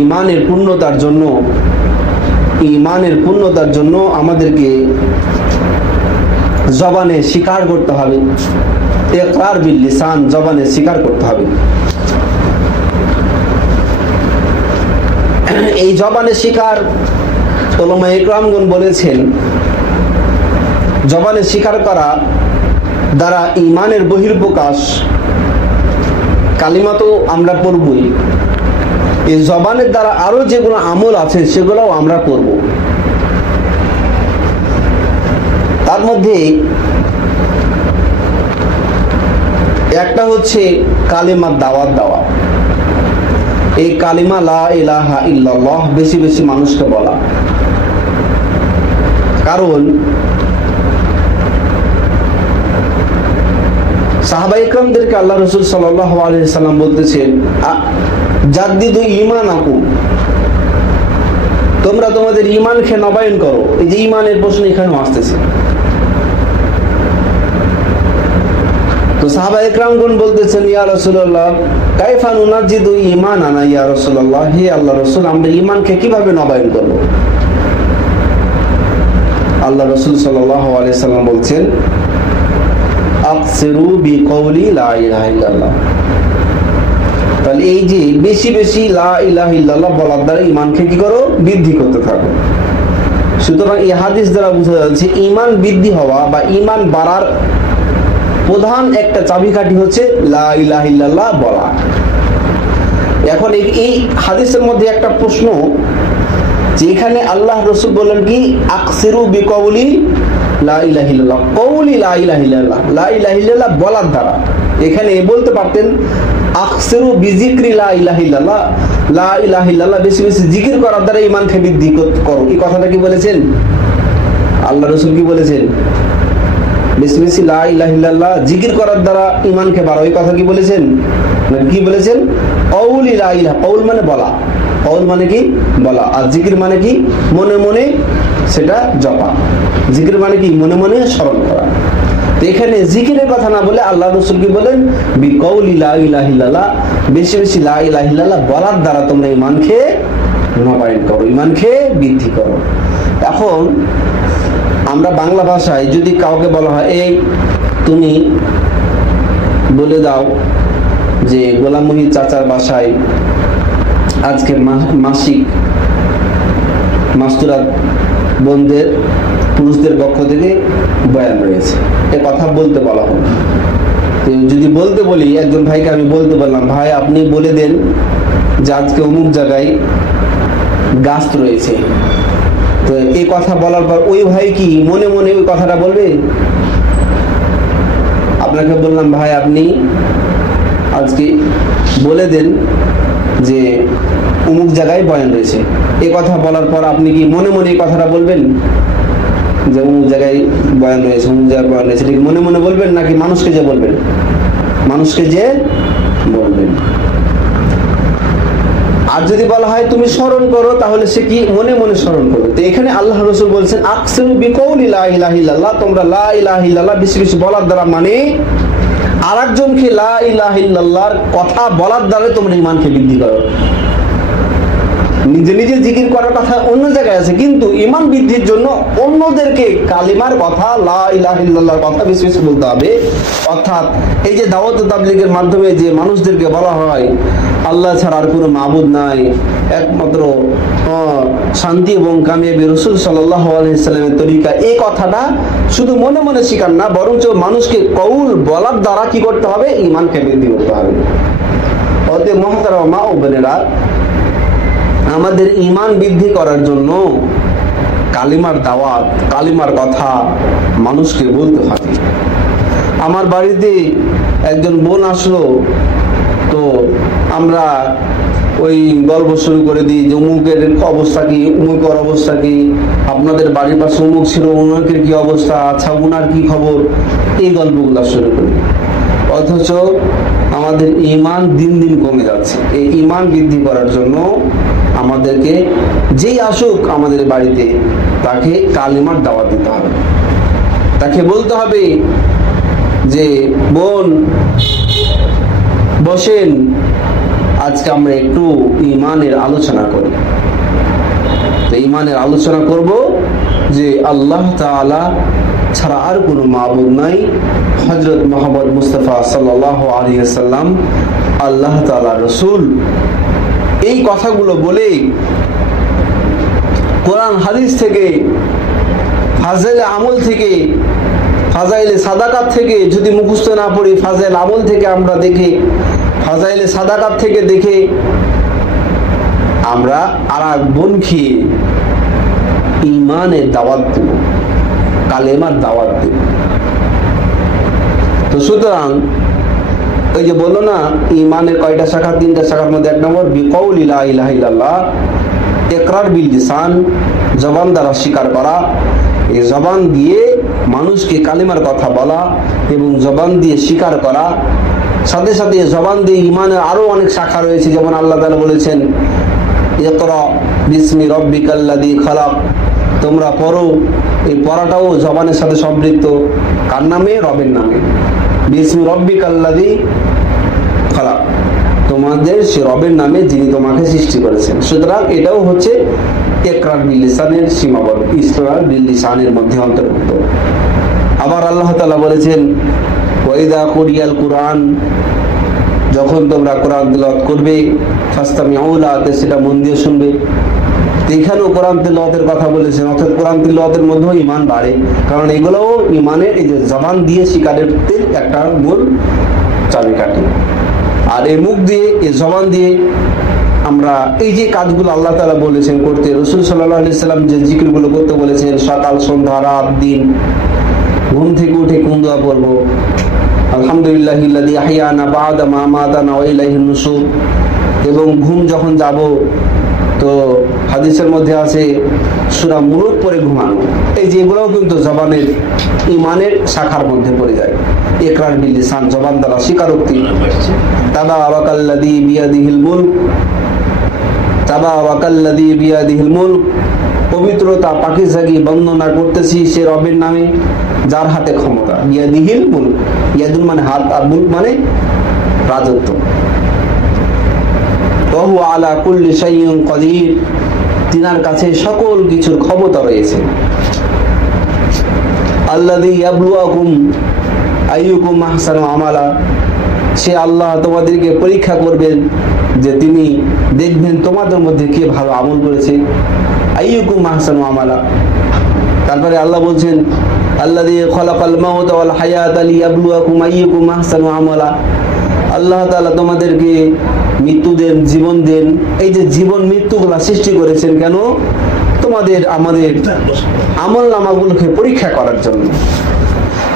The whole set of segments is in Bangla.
ঈমানের পূর্ণতার জন্য আমাদেরকে জবানে স্বীকার করতে হবে, ইকরার বিল লিসান, জবানে স্বীকার করতে হবে। এই জবানে স্বীকার উলামা ইকরামগণ বলেছেন, জবানে স্বীকার করা দ্বারা ঈমানের বহির্প্রকাশ। কালিমা তো আমরা পড়বই, এই জবানের দ্বারা আরো যেগুলো আমল আছে সেগুলোও আমরা করব। তার মধ্যে একটা হচ্ছে কালিমার দাওয়াত দেওয়া। এই কালিমা লা ইলাহা ইল্লাল্লাহ বেশি বেশি মানুষকে বলা। কারণ সাহাবা ইকরামদেরকে আল্লাহ রাসূল সাল্লাল্লাহু আলাইহি সাল্লাম বলতেছেন, জাদ্দিদু ঈমানাকুম, তোমরা তোমাদের ঈমানকে নবায়ন করো। এই যে ঈমানের প্রশ্ন এখানেও আসতেছে। তো সাহাবা ইকরামগণ বলতেছেন, ইয়া রাসূলুল্লাহ কাইফা নুনাজ্জিদু ঈমানানা ইয়া রাসূলুল্লাহ, হে আল্লাহর রাসূল আমরা ঈমানকে কিভাবে নবায়ন করব? আল্লাহ রাসূল সাল্লাল্লাহু আলাইহি সাল্লাম বলছেন, আকসিরু বিকওলি লা ইলাহা ইল্লাল্লাহ। তাহলে এই যে বেশি বেশি লা ইলাহা ইল্লাল্লাহ বলার দ্বারা ঈমানকে কি করো? বৃদ্ধি করতে থাকো। সুতরাং এই হাদিস দ্বারা বোঝা যাচ্ছে ঈমান বৃদ্ধি হওয়া বা ঈমান বাড়ার প্রধান একটা চাবিকাঠি হচ্ছে লা ইলাহা ইল্লাল্লাহ বলা। এখন এই হাদিসের মধ্যে একটা প্রশ্ন, যে এখানে আল্লাহ রাসূল বলেন কি আকসিরু বিকওলি লা ইলাহা ইল্লাল্লাহ, কওলি লা ইলাহা ইল্লাল্লাহ, লা ইলাহা ইল্লাল্লাহ বলার দ্বারা। এখানে বলতে পারতেন আকসিরু বিজিক্রি লা ইলাহা ইল্লাল্লাহ, লা ইলাহা ইল্লাল্লাহ বেশি বেশি জিকির করার দ্বারা ঈমানকে বৃদ্ধি করো। এই কথাটা কি বলেছেন? আল্লাহ রাসূল কি বলেছেন? বেশি বেশি লা ইলাহা ইল্লাল্লাহ জিকির করার দ্বারা ঈমানকে বাড়াও, এই কথা কি বলেছেন? কি বলেছেন? কওলি লা ইলাহা, কওল মানে বলা, কওল মানে কি? বলা। আর জিকির মানে কি? মনে মনে সেটা জপা। জিকির মানে কি? মনে মনে স্মরণ করা। তো এখানে জিকিরের কথা না বলে আল্লাহ রাসূল কি বলেন? বিকওলি লা ইলাহা ইল্লাল্লাহ, বেশি বেশি লা ইলাহা ইল্লাল্লাহ বলার দ্বারা তোমরা ঈমানকে নবায়ন করো, ঈমানকে বৃদ্ধি করো। এখন আমরা বাংলা ভাষায় যদি কাউকে বলা হয়, এই তুমি বলে দাও যে গোলাম মুহিত চাচার বাসায় আজকে মাসিক মাস্তুরাত বোনদের পুরুষদের পক্ষ থেকে বয়ান রয়েছে, এ কথা বলতে বলা হয়। তো যদি বলতে বলি, একজন ভাইকে আমি বলতে বললাম, ভাই আপনি বলে দেন যে আজকে অমুক জায়গায় গাছ রয়েছে। তো এই কথা বলার পর ওই ভাই কি মনে মনে ওই কথাটা বলবে? আপনাকে বললাম, ভাই আপনি আজকে বলে দেন যে অমুক জায়গায় বয়ান রয়েছে। এই কথা বলার পর আপনি কি মনে মনে এই কথাটা বলবেন যে অমুক জায়গায় বয়ান রয়েছে, অমুক জায়গায় বয়ান রয়েছে? ঠিক মনে মনে বলবেন নাকি মানুষকে যে বলবেন? মানুষকে যে বলবেন। আর যদি বলা হয় তুমি স্মরণ করো, তাহলে সে কি মনে মনে স্মরণ করবে। তো এখানে আল্লাহ রাসূল বলছেন আকসিরু বিকওলি লা ইলাহা ইল্লাল্লাহ, তোমরা লা ইলাহা ইল্লাল্লাহ বেশি বেশি বলার দ্বারা, মানে আরেকজনকে লা ইলাহা ইল্লাল্লাহর কথা বলার দ্বারা তোমরা ঈমানকে বৃদ্ধি করো। নিজে নিজে জিকির করার কথা অন্য জায়গায় আছে, কিন্তু ঈমান বৃদ্ধির জন্য অন্যদেরকে কালিমার কথা, লা ইলাহা ইল্লাল্লাহর কথা বেশি বেশি বলতে হবে। অর্থাৎ এই যে দাওয়াত ও তাবলীগের মাধ্যমে যে মানুষদেরকে বলা হয় আল্লাহ ছাড়া আর কোনো মাবুদ নাই, একমাত্র শান্তি এবং কামিয়াবি রাসূল সাল্লাল্লাহু আলাইহি সাল্লামের তরিকা, এই কথাটা শুধু মনে মনে স্বীকার না, বরঞ্চ মানুষকে কওল বলার দ্বারা কি করতে হবে? ঈমানকে বৃদ্ধি করতে হবে। অতএব মুহতারাম মা ও বোনেরা, আমাদের ঈমান বৃদ্ধি করার জন্য কালিমার দাওয়াত, কালিমার কথা মানুষকে বলতে হবে। আমার বাড়িতে একজন বোন আসলো, তো আমরা ওই গল্প শুরু করে দিই যে অমুকের অবস্থা কি, অমুকের অবস্থা কি, আপনাদের বাড়ির পাশে অমুক ছিল, অমুকের কি অবস্থা, আচ্ছা ওনার কি খবর, এই গল্পগুলো শুরু করি। অথচ আমাদের ঈমান দিন দিন কমে যাচ্ছে। এই ঈমান বৃদ্ধি করার জন্য আমাদেরকে যেই আসুক আমাদের বাড়িতে, তাকে কালিমার দাওয়াত দিতে হবে। তাকে বলতে হবে যে বোন বসেন, আজকে আমরা একটু ঈমানের আলোচনা করি। তো ঈমানের আলোচনা করব যে আল্লাহ তাআলা ছাড়া আর কোনো মাবুদ নাই, হযরত মুহাম্মদ মুস্তাফা সাল্লাল্লাহু আলাইহি ওয়াসাল্লাম আল্লাহ তাআলার রাসূল। এই কথাগুলো বলে কোরআন হাদিস থেকে, ফাজাইলে আমল থেকে, ফাজাইলে সাদাকাত থেকে যদি মুখস্থ না পড়ি, ফাজাইল আমল থেকে আমরা দেখে, ফাজাইলে সাদাকাত থেকে দেখে আমরা আর এক বোন খেয়ে ঈমানের দাওয়াত দেব, কালেমার দাওয়াত দেব। তো সুতরাং ওই যে বললো না ঈমানের কয়টা শাখা? 3টা শাখার মধ্যে 1 নম্বর বিকাউলি লা ইলাহা ইল্লাল্লাহ, ইকরার বিল লিসান, জবান দ্বারা স্বীকার করা, এই জবান দিয়ে মানুষকে কালেমার কথা বলা এবং জবান দিয়ে স্বীকার করা। সাথে সাথে জবান দিয়ে ঈমানের আরো অনেক শাখা রয়েছে, যেমন আল্লাহ তাআলা বলেছেন ইকরা বিসমি রাব্বিকাল্লাযী খালাক, তোমরা পড়ো। এই পড়াটাও জবানের সাথে সম্পৃক্ত। কার নামে? রবের নামে। বিসমি রাব্বিকাল্লাযী খালাক, তোমাদের সে রবের নামে যিনি তোমাকে সৃষ্টি করেছেন। সুতরাং এটাও হচ্ছে ইকরার বিল লিসানের সীমাবদ্ধ, ইকরার বিল লিসানের মধ্যে অন্তর্ভুক্ত। আবার আল্লাহ তাআলা বলেছেন ওয়াইদা কুরিয়াল কুরআন, যখন তোমরা কোরআন তেলাওয়াত করবে ফাসতামিউ লাহু, সেটা মন দিয়ে শুনবে। এখানেও কোরআন তেলাওয়াতের কথা বলেছেন, অর্থাৎ কোরআন তেলাওয়াতের মধ্যেও ঈমান বাড়ে, কারণ এগুলোও ঈমানের এই যে জবান দিয়ে স্বীকারের একটা মূল চাবিকাঠি। আর এই মুখ দিয়ে, এই জবান দিয়ে আমরা এই যে কাজগুলো আল্লাহ তাআলা বলেছেন করতে, রাসূল সাল্লাল্লাহু আলাইহি সাল্লাম যে জিকিরগুলো করতে বলেছেন, সকাল সন্ধ্যা রাত দিন, ঘুম থেকে উঠে কোন দোয়া পড়বো? আলহামদুলিল্লাহিল্লাযী আহইয়ানা বা'দা মা আমাতানা ওয়া ইলাইহিন নুশুর। এবং ঘুম যখন যাব তো হাদিসের মধ্যে আছে সূরা মুলুক পড়ে ঘুমানো। এই যেগুলোও কিন্তু জবানের ঈমানের শাখার মধ্যে পড়ে যায়। ইকরার বিল লিসান, জবান দ্বারা স্বীকারোক্তি। তাবারাকাল্লাযী বিয়াদিহিল মুলক, তাবারাকাল্লাযী বিয়াদিহিল মুলক, পবিত্রতা পাকিজাগি বর্ণনা করতেছি সে রবের নামে যার হাতে ক্ষমতা। বিয়াদিহিল মুলক, ইয়াদুল মানে হাত, আর মুলক মানে রাজত্ব। ওয়া হুয়া আলা কুল্লি শাইইন কাদির, তিনার কাছে সকল কিছুর ক্ষমতা রয়েছে। আল্লাযী ইয়াবলুয়াকুম আইয়ুকুম আহসানু আমালা, সে আল্লাহ তোমাদেরকে পরীক্ষা করবেন যে তিনি দেখবেন তোমাদের মধ্যে কে ভালো আমল করেছে। আইয়ুকুম আহসানু আমালা। তারপরে আল্লাহ বলছেন আল্লাযী খালাকাল মাউতা ওয়াল হায়াতা লিয়াবলুয়াকুম আইয়ুকুম আহসানু আমালা, আল্লাহ তাআলা তোমাদেরকে মৃত্যু দেন, জীবন দেন। এই যে জীবন মৃত্যুগুলা সৃষ্টি করেছেন কেন? তোমাদের আমাদের আমল নামাগুলোকে পরীক্ষা করার জন্য।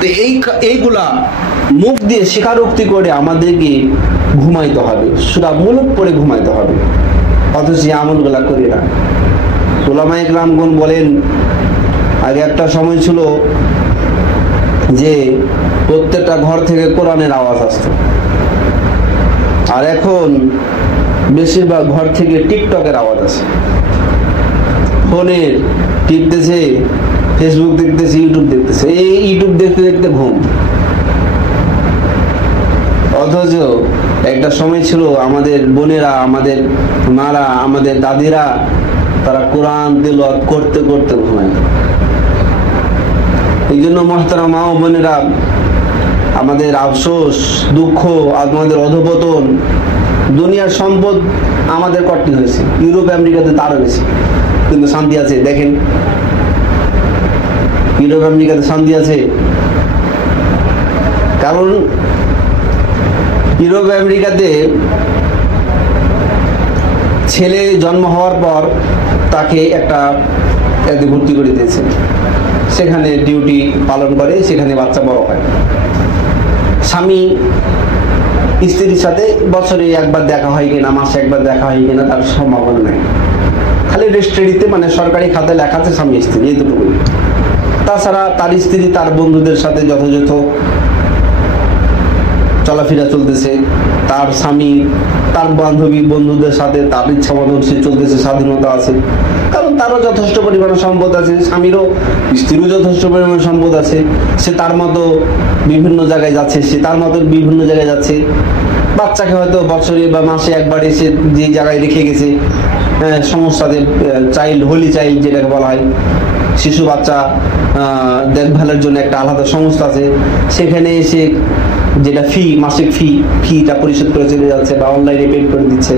তো এইগুলা মুখ দিয়ে স্বীকারোক্তি করে আমাদেরকে ঘুমাইতে হবে, সূরা মুলক পড়ে ঘুমাইতে হবে, অথচ এই আমলগুলা করি না। উলামায়ে কেরামগণ বলেন আগে একটা সময় ছিল যে প্রত্যেকটা ঘর থেকে কোরআনের আওয়াজ আসতো, আর এখন বেশিরভাগ ঘর থেকে টিকটকের আওয়াজ আসে। ফোনের টিপতেছে, ফেসবুক দেখতেছে, ইউটিউব দেখতেছে, এই ইউটিউব দেখতে দেখতে ঘুম। অথচ একটা সময় ছিল আমাদের বোনেরা, আমাদের মারা, আমাদের দাদিরা, তারা কোরআন তেলাওয়াত করতে করতে ঘুমায়। এই জন্য মুহতারাম মা ও বোনেরা, আমাদের আফসোস, দুঃখ, আমাদের অধঃপতন, দুনিয়ার সম্পদ আমাদের কর্তৃ হয়েছে। ইউরোপ আমেরিকাতে তারও বেশি, কিন্তু শান্তি আছে। দেখেন ইউরোপ আমেরিকাতে শান্তি আছে, কারণ ইউরোপ আমেরিকাতে ছেলে জন্ম হওয়ার পর তাকে একটা ভর্তি করে দিয়েছে, সেখানে ডিউটি পালন করে, সেখানে বাচ্চা বড় হয়। স্বামী স্ত্রীর সাথে বছরে একবার দেখা হয় কিনা, মাসে একবার দেখা হয় কিনা তার সম্ভাবনা নেই। খালি রেজিস্ট্রিতে মানে সরকারি খাতে লেখা আছে স্বামী স্ত্রী, এইটুকুই। তাছাড়া তার স্ত্রী তার বন্ধুদের সাথে যথাযথ চলাফেরা চলতেছে, তার স্বামী তার বান্ধবী বন্ধুদের সাথে তার ইচ্ছা মতন সে চলতেছে, স্বাধীনতা আছে, কারণ তারও যথেষ্ট পরিমাণে সম্পদ আছে, স্বামীরও স্ত্রীরও যথেষ্ট পরিমাণে সম্পদ আছে। সে তার মতো বিভিন্ন জায়গায় যাচ্ছে, সে তার মতো বিভিন্ন জায়গায় যাচ্ছে। বাচ্চাকে হয়তো বছরে বা মাসে একবার এসে যে জায়গায় রেখে গেছে, সমস্যাদের চাইল্ড, হোলি চাইল্ড যেটাকে বলা হয়, শিশু বাচ্চা দেখভালের জন্য একটা আলাদা সংস্থা আছে, সেখানে এসে যেটা মাসিক ফিটা পরিশোধ করে চলে যাচ্ছে বা অনলাইনে পেড করে দিচ্ছে।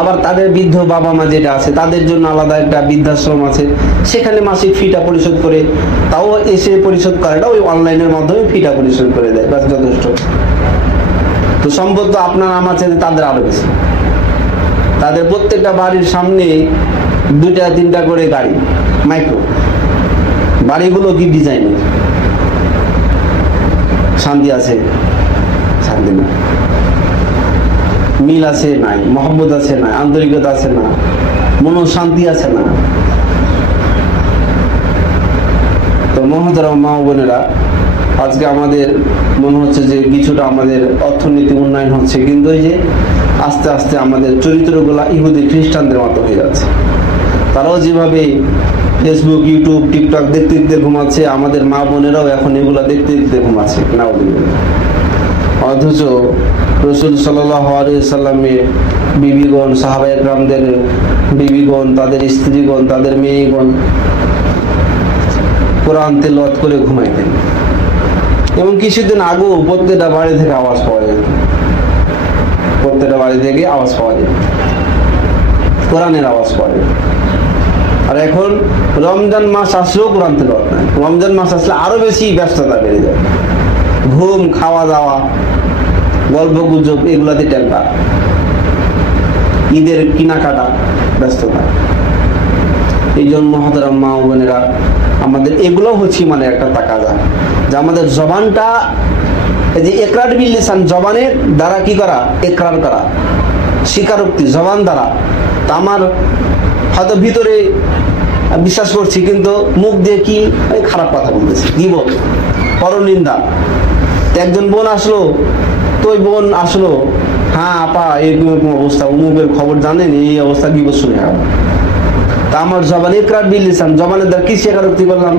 আবার তাদের বৃদ্ধ বাবা মা যেটা আছে তাদের জন্য আলাদা একটা বৃদ্ধাশ্রম আছে, সেখানে মাসিক ফিটা পরিশোধ করে, তাও এসে পরিশোধ করেটা ওই অনলাইনের মাধ্যমে ফিটা পরিশোধ করে দেয়, ব্যাস যথেষ্ট। তো সম্পদ তো আপনার আমার চাইতে তাদের আরো বেশি। তাদের প্রত্যেকটা বাড়ির সামনে 2-3টা করে গাড়ি, মাইক্রো বাড়িগুলো কি ডিজাইনের। শান্তি আছে? শান্তি না। মিল আছে? নাই। মহব্বত আছে? নাই। আন্তরিকতা আছে? না। মন শান্তি আছে? না। তো মহতরম মা বোনেরা, আজকে আমাদের মনে হচ্ছে যে কিছুটা আমাদের অর্থনীতি উন্নয়ন হচ্ছে, কিন্তু এই যে আস্তে আস্তে আমাদের চরিত্রগুলা ইহুদি খ্রিস্টানদের মতো হয়ে যাচ্ছে। তারাও যেভাবে ফেসবুক, ইউটিউব, টিকটক দেখতে দেখতে ঘুমাচ্ছে, আমাদের মা বোনেরাও এখন এগুলা দেখতে দেখতে ঘুমাচ্ছে। অথচ রাসূল সাল্লাল্লাহু আলাইহি সাল্লামের বিবিগণ, সাহাবা একরামদের বিবিগণ, তাদের স্ত্রীগণ, তাদের মেয়েগণ কোরআন তেলাওয়াত করে ঘুমাইতেন। এবং কিছুদিন আগেও প্রত্যেকটা বাড়ি থেকে আওয়াজ পাওয়া যেত, প্রত্যেকটা বাড়ি থেকে আওয়াজ পাওয়া যেত, কোরআনের আওয়াজ পাওয়া যেত। আর এখন রমজান মাস আসলেও কোরআন তেলাওয়াত নাই। রমজান মাস আসলে আরো বেশি ব্যস্ততা বেড়ে যায়, ঘুম, খাওয়া দাওয়া, গল্প গুজব, এগুলাতে টেনটা, ঈদের কেনাকাটা, ব্যস্ততা। এই জন্য মহতরম মা বোনেরা, আমাদের এগুলো হচ্ছে মানে একটা তাকাজা যে আমাদের জবানটা, এই যে ইকরার বিল লিসান, জবানের দ্বারা কি করা, ইকরার করা, স্বীকারোক্তি জবান দ্বারা। তা আমার হয়তো ভিতরে বিশ্বাস করছি, কিন্তু মুখ দিয়ে কি খারাপ কথা বলতেছি, গীবত, পরনিন্দা। একজন বোন আসলো, তো ওই বোন আসলো, হ্যাঁ আপা এরকম অবস্থা, অমুকের খবর জানেন, এই অবস্থা গীবত শুনে। তা আমার জবান ইকরার বিল লিসান, জবানের দ্বারা কি স্বীকারোক্তি করলাম?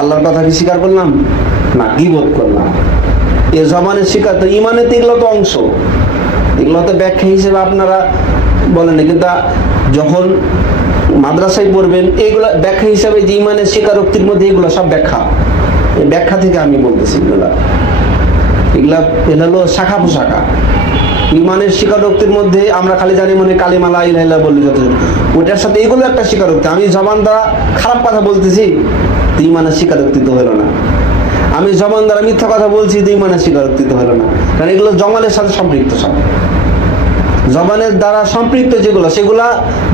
আল্লাহর কথা কি স্বীকার করলাম? না, গীবত করলাম। এই জবানের স্বীকার তো ইমানের, তো এগুলো তো অংশ, এগুলো তো ব্যাখ্যা হিসেবে আপনারা বলেন, কিন্তু যখন মাদ্রাসায় পড়বেন এগুলা ব্যাখ্যা হিসাবে, যে ইমানের স্বীকারোক্তির মধ্যে এগুলো সব ব্যাখ্যা, এই ব্যাখ্যা থেকে আমি বলতেছি। এগুলা হলো শাখা পোশাখা। ইমানের স্বীকারোক্তির মধ্যে আমরা খালি জানি মনে কালিমা লা ইলাহা ইল্লাল্লাহ বললে যথেষ্ট, ওইটার সাথে এগুলো একটা স্বীকারোক্তি। আমি জবান দ্বারা খারাপ কথা বলতেছি, তো ইমানের স্বীকারোক্তি তো হলো না। আমি জবান দ্বারা মিথ্যা কথা বলছি, তো ইমানের স্বীকারোক্তি তো হলো না, কারণ এগুলো জমানের সাথে সম্পৃক্ত। সব জবানের দ্বারা সম্পৃক্ত যেগুলো, সেগুলা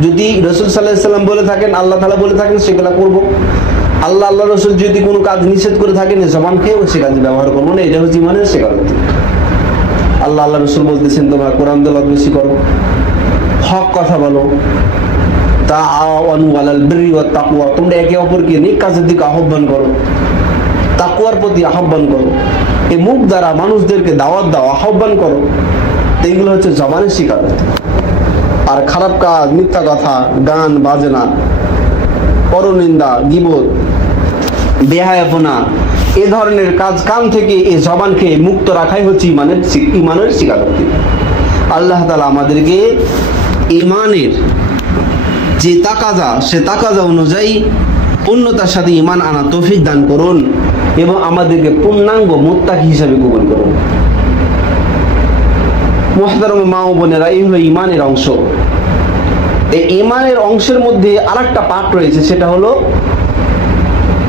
যদি রাসূল সাল্লাল্লাহু আলাইহি সাল্লাম বলে থাকেন, আল্লাহ তাআলা বলে থাকেন, সেগুলা করব। আল্লাহ রাসূল যদি কোনো কাজ নিষেধ করে থাকেন, জবানকে সে কাজে ব্যবহার করবো না। এটা হচ্ছে ইমানের স্বীকারোক্তি। আল্লাহ রাসূল বলতেছেন তোমরা কোরআন তেলাওয়াত বেশি করো, হক কথা বলো, তাআওয়ানু আলাল বিররি ওয়াত তাকওয়া, তোমরা একে অপরকে নেক কাজের দিকে আহ্বান করো, তাকওয়ার প্রতি আহ্বান করো। এই মুখ দ্বারা মানুষদেরকে দাওয়াত দাও, আহ্বান করো। এইগুলো হচ্ছে জবানের স্বীকারোক্তি। আর খারাপ কাজ, মিথ্যা কথা, গান বাজনা, পরনিন্দা, গীবত, বেহায়াপনা, এ ধরনের কাজ কাম থেকে এই জবানকে মুক্ত রাখাই হচ্ছে ইমানের স্বীকারোক্তি। আল্লাহ তাআলা আমাদেরকে ইমানের যে তাকাজা, সে তাকাজা অনুযায়ী পূর্ণতার সাথে ইমান আনা তৌফিক দান করুন, এবং আমাদেরকে পূর্ণাঙ্গ মুত্তাকি হিসাবে কবুল করুন। মুহতারাম মা ও বোনেরা, এই হলো ইমানের অংশ। এই ইমানের অংশের মধ্যে আরেকটা পার্ট রয়েছে, সেটা হলো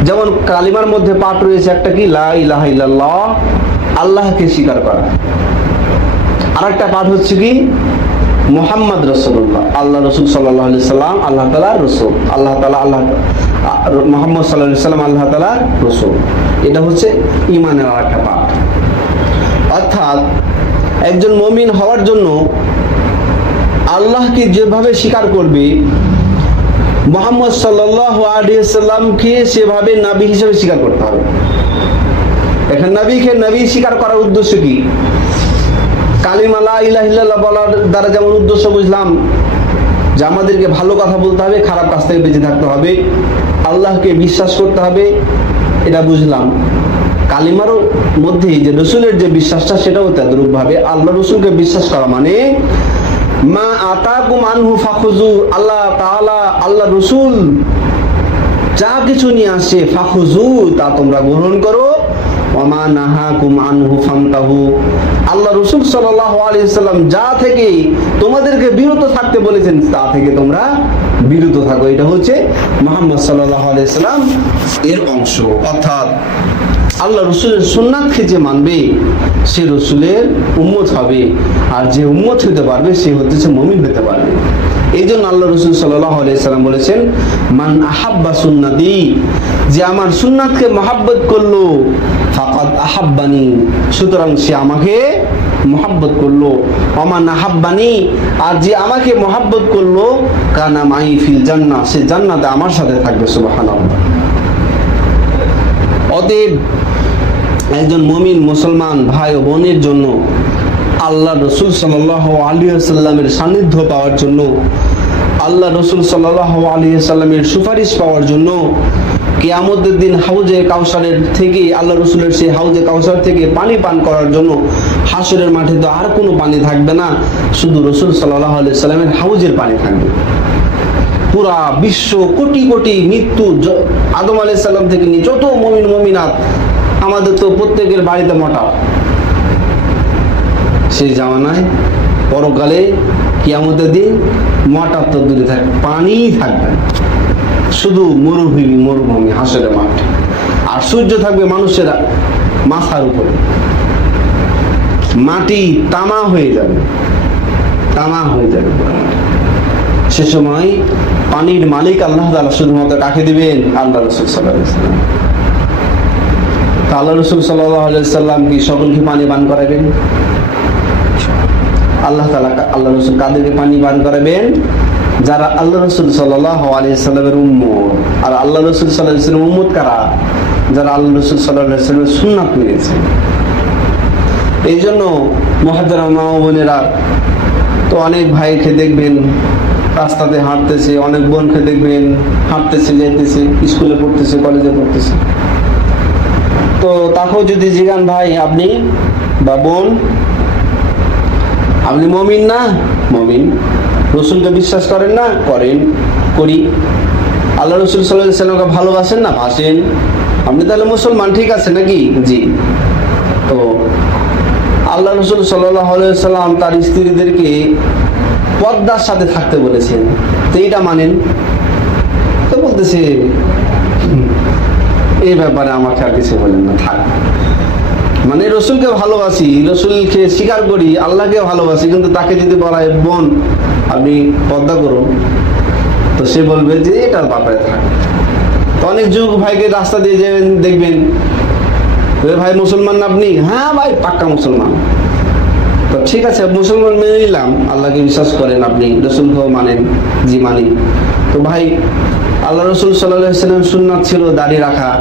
যেমন কালিমার মধ্যে পার্ট রয়েছে একটা কি, লা ইলাহা ইল্লাল্লাহ, আল্লাহকে স্বীকার করা। আরেকটা পার্ট হচ্ছে কি, মুহাম্মদ রাসূলুল্লাহ, আল্লাহ রাসূল সাল্লাল্লাহু আলাইহি সাল্লাম আল্লাহ তাআলার রাসূল, আল্লাহ তাআলা মুহাম্মদ সাল্লাল্লাহু আলাইহি সাল্লাম আল্লাহ তাআলার রাসূল। এটা হচ্ছে ইমানের আরেকটা পার্ট। অর্থাৎ একজন মুমিন হওয়ার জন্য আল্লাহকে যেভাবে স্বীকার করবে, মুহাম্মদ সাল্লাল্লাহু আলাইহি সাল্লামকে সেভাবে নবী হিসেবে স্বীকার করতে হবে। এখন নবীকে নবী স্বীকার করার উদ্দেশ্য কি? কালিমা লা ইলাহা ইল্লাল্লাহ বলার দ্বারা যেমন উদ্দেশ্য বুঝলাম যে আমাদেরকে ভালো কথা বলতে হবে, খারাপ কাজ থেকে বেঁচে থাকতে হবে, আল্লাহকে বিশ্বাস করতে হবে, এটা বুঝলাম। কালিমারও মধ্যে যে রসুলের যে বিশ্বাসটা সেটাও তদ্রূপ ভাবে আল্লাহ রসুলকে বিশ্বাস করা মানে মা আতাকুম আনহু ফাখুযু, আল্লাহ তাআলা আল্লাহ রসুল যা কিছু নিয়ে আসে ফাখুযু তা তোমরা গ্রহণ করো, ওয়া মা নাহাকুম আনহু ফান্তাহু, আল্লাহ রসুল সাল্লাল্লাহু আলাইহি ওয়াসাল্লাম যা থেকে তোমাদেরকে বিরত থাকতে বলেছেন তা থেকে তোমরা বিরত থাকো। এটা হচ্ছে মুহাম্মদ সাল্লাল্লাহু আলাইহি ওয়াসাল্লাম এর অংশ। অর্থাৎ আল্লাহ রসুলের সুন্নাতকে যে মানবে সে রসুলের উম্মত হবে, আর যে উম্মত হতে পারবে সে হচ্ছে মুমিন হতে পারবে। এই জন্য আল্লাহ রসুল সাল্লাল্লাহু আলাইহি ওয়াসাল্লাম বলেছেন মান আহাব্বা সুন্নতি, যে আমার সুন্নাতকে মহাব্বত করলো ফাকাদ আহাব্বানি, সুতরাং সে আমাকে মহাব্বত করলো। ওমান আহাব্বানি, আর যে আমাকে মহাব্বত করলো কানা মাই ফিল জান্নাহ, সে জান্নাতে আমার সাথে থাকবে। সুবহানাল্লাহ। অতএব একজন মুমিন মুসলমান ভাই ও বোনের জন্য আল্লাহ রসুল সাল্লাল্লাহু আলাইহি ওয়াসাল্লামের সান্নিধ্য পাওয়ার জন্য, আল্লাহ রসুল সাল্লাল্লাহু আলাইহি ওয়াসাল্লামের সুপারিশ পাওয়ার জন্য, কিয়ামতের দিন হাউজে কাউসারের থেকে আল্লাহ রসুলের সেই হাউজে কাউসার থেকে পানি পান করার জন্য, হাসরের মাঠে তো আর কোনো পানি থাকবে না, শুধু রসুল সাল্লাল্লাহু আলাইহি ওয়াসাল্লামের হাউজের পানি থাকবে। পুরা বিশ্ব কোটি কোটি মৃত্যু আদম আলাইহিস সালাম থেকে নিয়ে যত মুমিন মুমিনাত, আমাদের তো প্রত্যেকের বাড়িতে মোটর, সেই জামানায় পরকালে কিয়ামতের দিন মোটর তো দূরে থাকবে, পানি থাকবে, শুধু মরুভূমি হাসরের মাঠ, আর সূর্য থাকবে মানুষের মাথার উপরে, মাটি তামা হয়ে যাবে, তামা হয়ে যাবে। সে সময় পানির মালিক আল্লাহ তাআলা শুধুমাত্র কাকে দিবেন? আল্লাহ রাসূল সাল্লাল্লাহু আলাইহি ওয়াসাল্লাম। আল্লাহ রাসূল সাল্লাল্লাহু আলাইহি ওয়াসাল্লাম কি সকলকে পানি পান করাবেন? আল্লাহ তাআলা আল্লাহ রাসূল কাদেরকে পানি পান করাবেন? যারা আল্লাহ রাসূল সাল্লাল্লাহু আলাইহি ওয়াসাল্লামের উম্মত। আর আল্লাহ রাসূল সাল্লাল্লাহু আলাইহি ওয়াসাল্লামের উম্মত কারা? যারা আল্লাহ রাসূল সাল্লাল্লাহু আলাইহি ওয়াসাল্লামের সুন্নাত মেনেছে। এই জন্য মুহাজ্জারা মা ও বোনেরা, তো অনেক ভাইকে দেখবেন রাস্তাতে হাঁটতেছে, অনেক বোনকে দেখবেন হাঁটতেছে, যেতেছে, স্কুলে পড়তেছে, কলেজে পড়তেছে। তো তাকেও যদি জিজ্ঞান ভাই আপনি বা বোন, আপনি মুমিন না? মুমিন। রসুলকে বিশ্বাস করেন না? করেন, করি। আল্লাহ রসুল সাল্লাল্লাহু আলাইহি ওয়াসাল্লামকে ভালোবাসেন না? বাসেন। আপনি তাহলে মুসলমান, ঠিক আছে নাকি? জি। তো আল্লাহ রসুল সাল্লাল্লাহু আলাইহি ওয়াসাল্লাম তার স্ত্রীদেরকে পর্দার সাথে থাকতে বলেছেন, তো এইটা মানেন? তো বলতেছে এই ব্যাপারে আমাকে আর কিছু বলেন না, থাক। মানে রসুলকে ভালোবাসি, রসুলকে স্বীকার করি, আল্লাহকে ভালোবাসি, কিন্তু তাকে যদি বলা হয় বোন আপনি পর্দা করুন, তো সে বলবে যে এটার ব্যাপারে থাক। তো অনেক যুগ ভাইকে রাস্তা দিয়ে যাবেন, দেখবেন ভাই মুসলমান না আপনি? হ্যাঁ ভাই পাক্কা মুসলমান। তো ঠিক আছে, মুসলমান মেনে নিলাম, আল্লাহকে বিশ্বাস করেন আপনি, রসুলকেও মানেন। জি মানি। তো ভাই আল্লাহ রসুল সাল্লাল্লাহু আলাইহি ওয়াসাল্লাম সুন্নাত ছিল দাড়ি রাখা।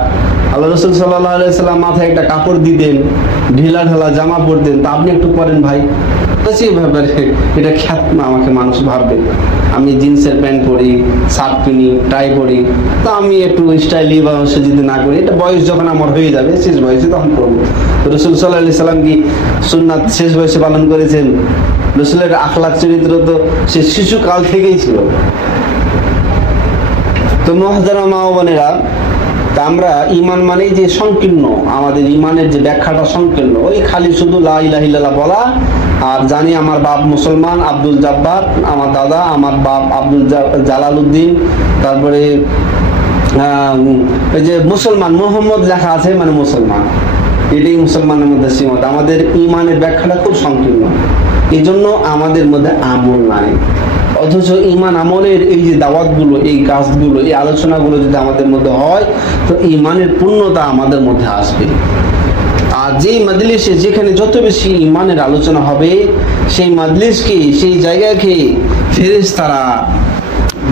আল্লাহ রসুল সাল্লাল্লাহু আলাইহি ওয়াসাল্লাম মাথায় একটা কাপড় দিতেন, ঢিলা ঢালা জামা পরতেন, তা আপনি একটু পরেন ভাই। তো সেই ব্যাপারে এটা খ্যাত না, আমাকে মানুষ ভাববে আমি জিন্সের প্যান্ট পরি, শার্ট কিনি, টাই পরি, তো আমি একটু স্টাইলি বা যদি না করি, এটা বয়স যখন আমার হয়ে যাবে, শেষ বয়সে তখন করবো। রসুল সাল্লাল্লাহু আলাইহি ওয়াসাল্লাম কি সুন্নাত শেষ বয়সে পালন করেছেন? রসুলের আখলাক চরিত্র তো সে শিশুকাল থেকেই ছিল। তো মুহতারাম মা ও বোনেরা, তা আমরা ঈমান মানেই যে সংকীর্ণ, আমাদের ঈমানের যে ব্যাখ্যাটা সংকীর্ণ, ওই খালি শুধু লা ইলাহা ইল্লাল্লাহ বলা, আর জানি আমার বাপ মুসলমান আব্দুল জব্বার, আমার দাদা আমার বাপ আব্দুল জালালউদ্দিন, তারপরে এই যে মুসলমান মুহাম্মদ লেখা আছে মানে মুসলমান, এটাই মুসলমানের মধ্যে সীমিত। আমাদের ঈমানের ব্যাখ্যাটা খুব সংকীর্ণ, এই জন্য আমাদের মধ্যে আমল নাই। অথচ ঈমান আমলের এই যে দাওয়াতগুলো, এই কাজগুলো, এই আলোচনাগুলো যদি আমাদের মধ্যে হয়, তো ঈমানের পূর্ণতা আমাদের মধ্যে আসবে। আর যেই মজলিসে যেখানে যত বেশি ঈমানের আলোচনা হবে, সেই মজলিসকে, সেই জায়গাকে ফেরেশতারা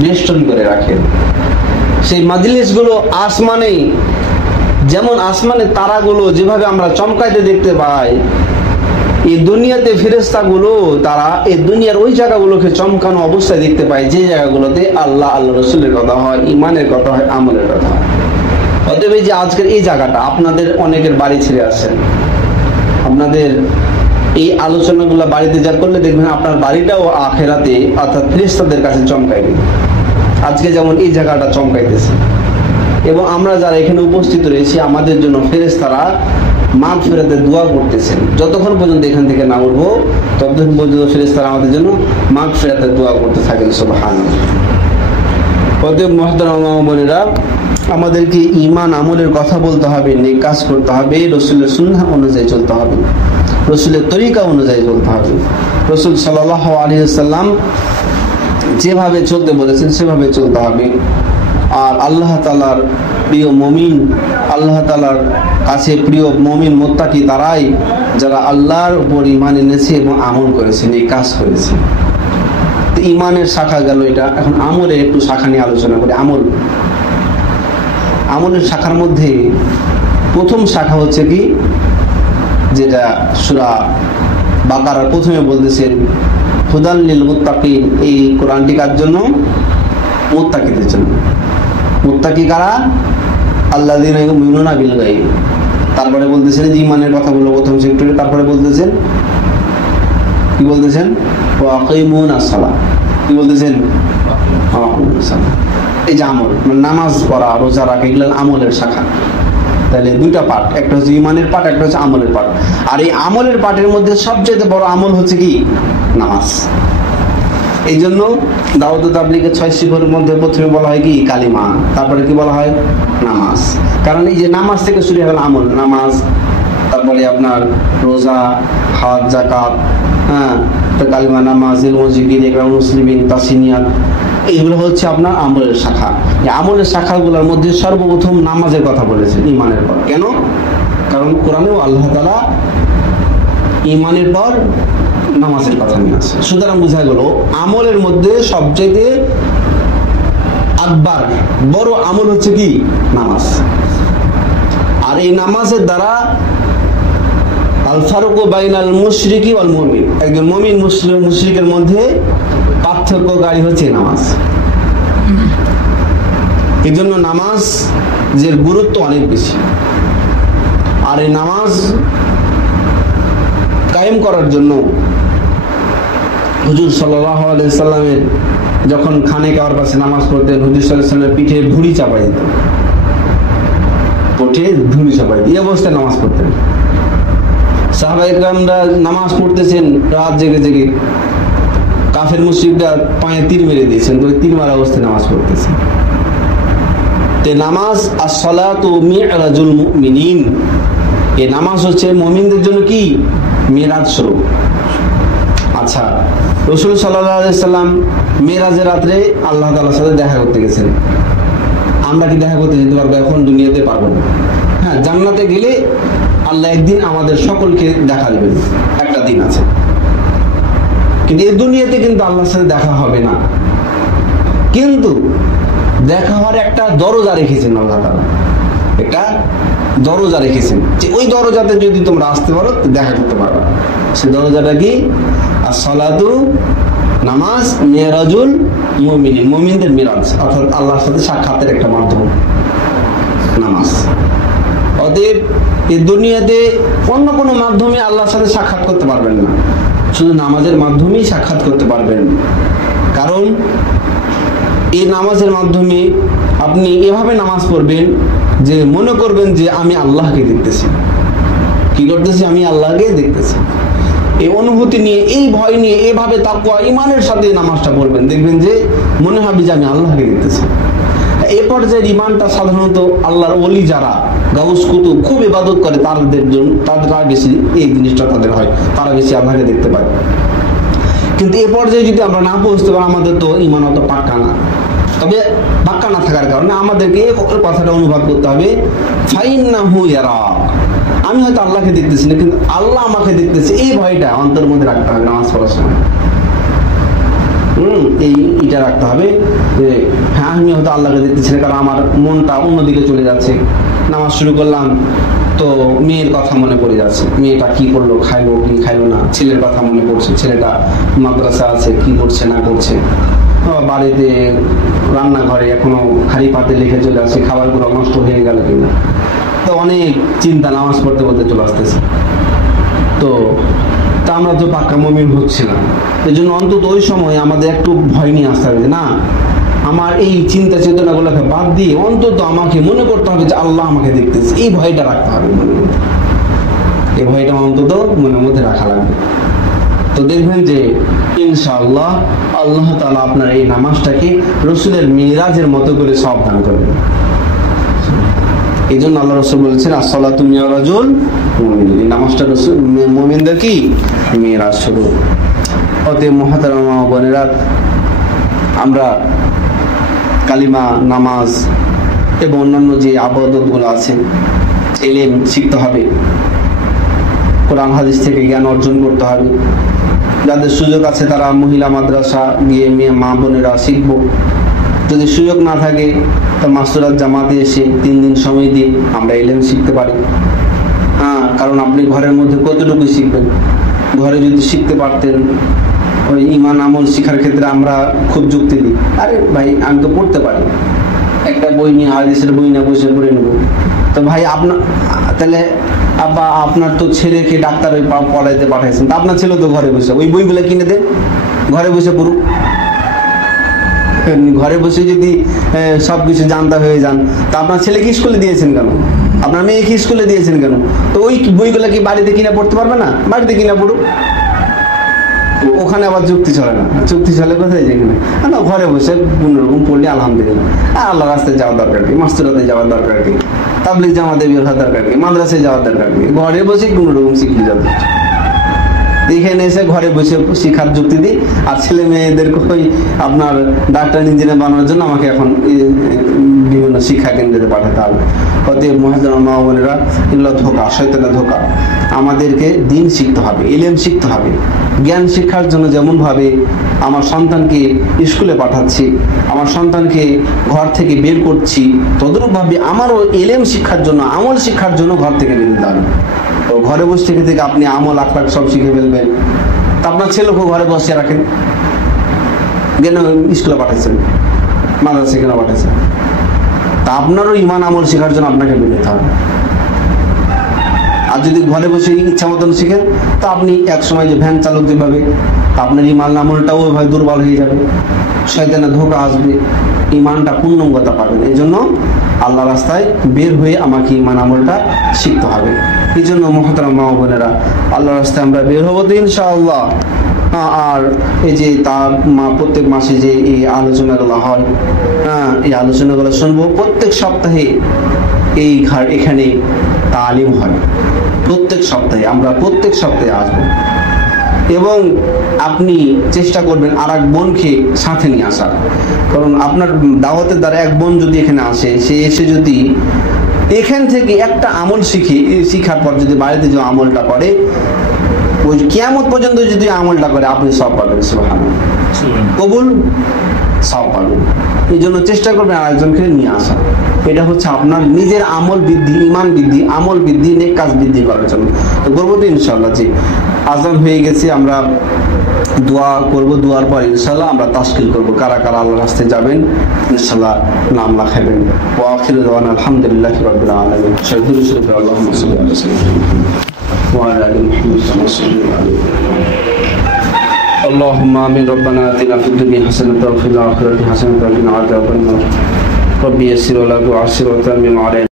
বেষ্টন করে রাখেন। সেই মজলিসগুলো আসমানে, যেমন আসমানে তারাগুলো যেভাবে আমরা চমকাইতে দেখতে পাই, এই দুনিয়াতে ফেরেশতাগুলো তারা এই দুনিয়ার ওই জায়গাগুলোকে চমকানো অবস্থায় দেখতে পায়, যে জায়গাগুলোতে আল্লাহ আল্লাহ রসুলের কথা হয়, ঈমানের কথা হয়, আমলের কথা হয়। অতএব যে আজকের এই জায়গাটা আপনাদের অনেকের বাড়ি ছেড়ে আসেন, আপনাদের এই আলোচনাগুলো বাড়িতে যা করলে দেখবেন আপনার বাড়িটাও আখেরাতে অর্থাৎ ফেরেশতাদের কাছে চমকাইবে। আজকে যেমন এই জায়গাটা চমকাইতেছে, এবং আমরা যারা এখানে উপস্থিত রয়েছি আমাদের জন্য ফেরেশতারা মাগফিরাতের দোয়া করতেছেন। যতক্ষণ পর্যন্ত এখান থেকে না উঠবো ততক্ষণ পর্যন্ত ফেরেশতারা আমাদের জন্য মাগফিরাতের দোয়া করতে থাকেন। সুবহানাল্লাহ। অতএব মুহতারাম বোনেরা, আমাদেরকে ঈমান আমলের কথা বলতে হবে, নেক কাজ করতে হবে, রাসূলের সুন্নাহ অনুযায়ী চলতে হবে, রাসূলের তরিকা অনুযায়ী চলতে হবে। রাসূল সাল্লাল্লাহু আলাইহি ওয়াসাল্লাম যেভাবে চলতে বলেছেন সেভাবে চলতে হবে। আর আল্লাহ তাআলার প্রিয় মুমিন, আল্লাহ তাআলার কাছে প্রিয় মুমিন মুত্তাকি তারাই যারা আল্লাহর উপর ঈমান এনেছে এবং আমল করেছে, নেক কাজ করেছে। তো ঈমানের শাখা গেল এটা। এখন আমলের একটু শাখা নিয়ে আলোচনা করি। আমলের শাখার মধ্যে প্রথম শাখা হচ্ছে কি, যেটা সূরা বাকারার প্রথমে বলতেছেন হুদাল লিল মুত্তাকিন, এই কোরআনটি কার জন্য? মুত্তাকিদের জন্য। মুত্তাকি কারা? আল্লাযীনা ইউমিনুনা বিল গায়ব। তারপরে বলতেছেন যে ঈমানের কথা বললো প্রথম সেক্টরে, তারপরে বলতেছেন কি বলতেছেন? ওয়া আকিমুনাস সালাহ। কি বলতেছেন? এই যে আমল, নামাজ পড়া, রোজা রাখা, এগুলো আমলের শাখা। তাহলে দুইটা পার্ট, একটা হচ্ছে ঈমানের পার্ট, একটা হচ্ছে আমলের পার্ট। আর এই আমলের পার্টের মধ্যে সবচেয়ে বড় আমল হচ্ছে কি? নামাজ। এই জন্য দাওয়াত ও তাবলীগের 6 শিফার মধ্যে প্রথমে বলা হয় কি? কালিমা। তারপরে কি বলা হয়? নামাজ। কারণ এই যে নামাজ থেকে শুরু হলো আমল, নামাজ, তারপরে আপনার রোজা, হজ, যাকাত, তো কালিমা, নামাজ, ইলম, জিকির, ইকরাম মুসলিমিন, তাসনিয়াত, এইগুলো হচ্ছে আপনার আমলের শাখা। এই আমলের শাখাগুলোর মধ্যে সর্বপ্রথম নামাজের কথা বলেছেন ঈমানের পর। কেন? কারণ কোরআনেও আল্লাহ তাআলা ঈমানের পর নামাজের কথা নিয়ে আসে। সুতরাং বোঝা গেল আমলের মধ্যে সবচেয়ে আকবার বড় আমল হচ্ছে কি? নামাজ। আর এই নামাজের দ্বারা আল ফারুকু বাইনাল মুশরিকি ওয়াল মুমিন, একজন মুমিন মুশরিকের মধ্যে পার্থক্যকারী হচ্ছে নামাজ। এই জন্য নামাজের গুরুত্ব অনেক বেশি। আর এই নামাজ কায়েম করার জন্য হুজুর সাল্লাল্লাহু আলাইহি সাল্লামের যখন খানে কাবার পাশে নামাজ পড়তেন, হুজুর সাল্লাল্লাহু আলাইহি সাল্লামের পিঠে ভুঁড়ি চাপাই দিত, পিঠে ভুঁড়ি চাপাই দিয়ে অবস্থায় নামাজ পড়তেন। সাহাবায়ে কেরামরা নামাজ পড়তেছেন রাত জেগে জেগে, কাফের মুশরিকরা পায়ে তীর মেরে দিয়েছেন, তো তীর মারা অবস্থায় নামাজ পড়তেছেন। তে নামাজ as-salatu মি'রাজুল মুমিনিন, এই নামাজ হচ্ছে মুমিনদের জন্য কি? মিরাজ স্বরূপ। আচ্ছা, রাসূল সাল্লাল্লাহু আলাইহি সাল্লাম মিরাজের রাতে আল্লাহ তাআলার সাথে দেখা করতে গেছেন। আমরা কি দেখা করতে যেতে পারবো? এখন দুনিয়াতে পারবো না। হ্যাঁ, জান্নাতে গেলে আল্লাহ একদিন আমাদের সকলকে দেখা দেবেন, একটা দিন আছে। কিন্তু এই দুনিয়াতে কিন্তু আল্লাহর সাথে দেখা হবে না, কিন্তু দেখা হওয়ার একটা দরজা রেখেছেন আল্লাহ তাআলা, একটা দরজা রেখেছেন যে ওই দরজাতে যদি তোমরা আসতে পারো দেখা করতে পারো। সে দরজাটা কি? as-salatu, নামাজ, মিরাজুল মুমিনিন, মুমিনদের মিরাজ, অর্থাৎ আল্লাহর সাথে সাক্ষাতের একটা মাধ্যম নামাজ। অতএব এই দুনিয়াতে অন্য কোনো মাধ্যমে আল্লাহর সাথে সাক্ষাৎ করতে পারবেন না, শুধু নামাজের মাধ্যমেই সাক্ষাৎ করতে পারবেন। কারণ এই নামাজের মাধ্যমে আপনি এভাবে নামাজ পড়বেন যে মনে করবেন যে আমি আল্লাহকে দেখতেছি। কি করতেছি? আমি আল্লাহকে দেখতেছি। এই অনুভূতি নিয়ে, এই ভয় নিয়ে, এভাবে তাকওয়া ঈমানের সাথে নামাজটা পড়বেন, দেখবেন যে মনে হবে যে আমি আল্লাহকে দেখতেছি। এই পর্যায়ের ঈমানটা সাধারণত আল্লাহর ওলি যারা গাউস কুতুব খুব ইবাদত করে তাদের জন্য, তারা বেশি এই জিনিসটা তাদের হয়, তারা বেশি আল্লাহকে দেখতে পায়। কিন্তু এ পর্যায়ে যদি আমরা না পৌঁছতে পারি, আমাদের তো ঈমান অত পাক্কা না। তবে পাক্কা না থাকার কারণে আমাদেরকে এই কথাটা অনুভব করতে হবে, ফাইন্নাহু ইয়ারাক, আমি হয়তো আল্লাহকে দেখতেছি না কিন্তু আল্লাহ আমাকে দেখতেছে, এই ভয়টা অন্তরের মধ্যে রাখতে হবে নামাজ পড়ার সময়। এইটা রাখতে হবে যে হ্যাঁ, আমি হয়তো আল্লাহকে দেখতেছি না, কারণ আমার মনটা অন্যদিকে চলে যাচ্ছে। নামাজ শুরু করলাম, তো মেয়ের কথা মনে পড়ে যাচ্ছে, মেয়েটা কি করলো, খাইলো কি খাইলো না, ছেলের কথা মনে পড়ছে, ছেলেটা মাদ্রাসা আছে কি করছে না করছে, বাড়িতে রান্নাঘরে এখনো হাঁড়ি পাতে লিখে চলে আসে খাবারগুলো নষ্ট হয়ে গেল কিনা, তো অনেক চিন্তা নামাজ পড়তে পড়তে চলে আসতেছে। তো আমরা তো পাক্কা মুমিন হচ্ছিলাম, এই জন্য অন্তত ওই সময় আমাদের একটু ভয় নিয়ে আসতে হবে, না আমার এই চিন্তা চেতনাগুলোকে বাদ দিয়ে অন্তত আমাকে মনে করতে হবে যে আল্লাহ আমাকে দেখতেছে, এই ভয়টা রাখতে হবে মনে মধ্যে, এই ভয়টা অন্তত মনের মধ্যে রাখা লাগবে। তো দেখবেন যে ইনশাআল্লাহ আল্লাহ তাআলা আপনার এই নামাজটাকে রাসূলের মিরাজের মতো করে সওয়াব দান করবেন। এই জন্য আল্লাহ রাসূল বলেছেন as-সালাতু মিরাজুল মুমিন, এই নামাজটা রাসূল মুমিনদের কি মিরাজ স্বরূপ। অতএব মুহতারামা বোনেরা, আমরা কালিমা, নামাজ এবং অন্যান্য যে আবাদতগুলো আছে ইলম শিখতে হবে, কোরআন হাদিস থেকে জ্ঞান অর্জন করতে হবে। যাদের সুযোগ আছে তারা মহিলা মাদ্রাসা গিয়ে মেয়ে মা বোনেরা শিখবো, যদি সুযোগ না থাকে তো মাস্তুরাত জামাতে এসে 3 দিন সময় দিয়ে আমরা ইলম শিখতে পারি। কারণ আপনি ঘরের মধ্যে কতটুকু শিখবেন, ঘরে যদি শিখতে পারতেন। ওই ইমান আমল শিখার ক্ষেত্রে আমরা খুব যুক্তি দিই, আরে ভাই আমি তো পড়তে পারি, একটা বই নিয়ে হাদিসের বই না বসে পড়ে নেব। তো ভাই আপনার তাহলে আব্বা আপনার তো ছেলেকে ডাক্তার পড়াইতে পাঠাইছেন, তা আপনার ছেলে তো ঘরে বসে ওই বইগুলো কিনে দেন, ঘরে বসে পড়ুক। ঘরে বসে যদি সবকিছু জানতে হয়ে যান, তা আপনার ছেলেকে স্কুলে দিয়েছেন কেন, আপনার মেয়েকে স্কুলে দিয়েছেন কেন? তো ওই বইগুলো কি বাড়িতে কিনে পড়তে পারবে না? বাড়িতে কিনে পড়ুক। ওখানে আবার যুক্তি চলে না, যুক্তি চলে কোথায়, যেখানে না ঘরে বসে কোনোরকম পড়লে আলহামদুলিল্লাহ। আল্লাহ রাস্তায় যাওয়ার দরকার কি, মাস্তুরাতে যাওয়ার দরকার কি, তাবলিগ জামাতে বের হওয়ার দরকার কি, মাদ্রাসায় যাওয়ার দরকার কি, ঘরে বসে কোনোরকম শিখলে যাবে। এখানে এসে ঘরে বসে শিক্ষার যুক্তি দিই, আর ছেলে মেয়েদেরকে ওই আপনার ডাক্তার ইঞ্জিনিয়ার বানানোর জন্য আমাকে এখন বিভিন্ন শিক্ষা কেন্দ্রে পাঠাতে হবে। অতএব মুহাজ্জিরিন মা বোনেরা, এগুলো ধোঁকা, শয়তানের ধোঁকা। আমাদেরকে দিন শিখতে হবে, ইলম শিখতে হবে। জ্ঞান শিক্ষার জন্য যেমনভাবে আমার সন্তানকে স্কুলে পাঠাচ্ছি, আমার সন্তানকে ঘর থেকে বের করছি, তদ্রূপভাবে আমারও ইলম শিক্ষার জন্য, আমল শিক্ষার জন্য ঘর থেকে বের হতে হবে। তো ঘরে বসে থেকে আপনি আমল আখলাক সব শিখে ফেলবেন, তা আপনার ছেলেকে ঘরে বসে রাখেন, কেন স্কুলে পাঠাইছেন, মাদ্রাসা কেন পাঠাইছেন? তা আপনারও ইমান আমল শেখার জন্য আপনাকে বেরোতে হবে। আর যদি ঘরে বসে ইচ্ছা মতন শিখেন, তা আপনি এক সময় যে ভ্যান চালক যেভাবে, আপনার ইমান আমলটাও ওইভাবে দুর্বল হয়ে যাবে, শয়তানের ধোঁকা আসবে, ইমানটা পূর্ণাঙ্গতা পাবেন। এই জন্য আল্লাহ রাস্তায় বের হয়ে আমাকে ইমান আমলটা শিখতে হবে। এই জন্য মুহতারাম মা বোনেরা, আল্লাহ রাস্তায় আমরা বের হবো তো ইনশাআল্লাহ। আর এই যে তার প্রত্যেক মাসে যে এই আলোচনাগুলো হয়, এই আলোচনাগুলো শুনবো। প্রত্যেক সপ্তাহে এখানে তালিম হয়, প্রত্যেক সপ্তাহে আমরা প্রত্যেক সপ্তাহে আসবো। এবং আপনি চেষ্টা করবেন আর এক বোনকে সাথে নিয়ে আসার, কারণ আপনার দাওয়াতের দ্বারা এক বোন যদি এখানে আসে, সে এসে যদি এখান থেকে একটা আমল শিখার পর যদি বাড়িতে যে আমলটা করে, ওই কিয়ামত পর্যন্ত যদি আমলটা করে, আপনি সব পাবেন, সুবহানাল্লাহ, কবুল সব পাবেন। এই জন্য চেষ্টা করবেন আর একজনকে নিয়ে আসা। এটা হচ্ছে আপনার নিজের আমল বৃদ্ধি, ইমান বৃদ্ধি, আমল বৃদ্ধি, নেক কাজ বৃদ্ধি করার জন্য। তো করবো তো ইনশাআল্লাহ। জি, আজান হয়ে গেছে, আমরা দোয়া করব, দোয়ার পর ইনশাআল্লাহ আমরা তাশকিল করব। কারা কারা আল্লাহর রাস্তায় যাবেন ইনশাআল্লাহ নাম লেখাবেন। ওয়া আখিরু দাওয়ানা আলহামদুলিল্লাহি রাব্বিল আলামিন। শাহীদুল শরীফ আল্লাহুম্মা সাল্লি আলা সাইয়্যিদিনা ওয়া আলা আলি মুহাম্মদ সাল্লাল্লাহু আলাইহি ওয়া সাল্লাম। اللهم آمين. ربنا آتنا في الدنيا حسنة وفي الآخرة حسنة وقنا عذاب النار. ربي يسر ولا تعسر وتمم علينا.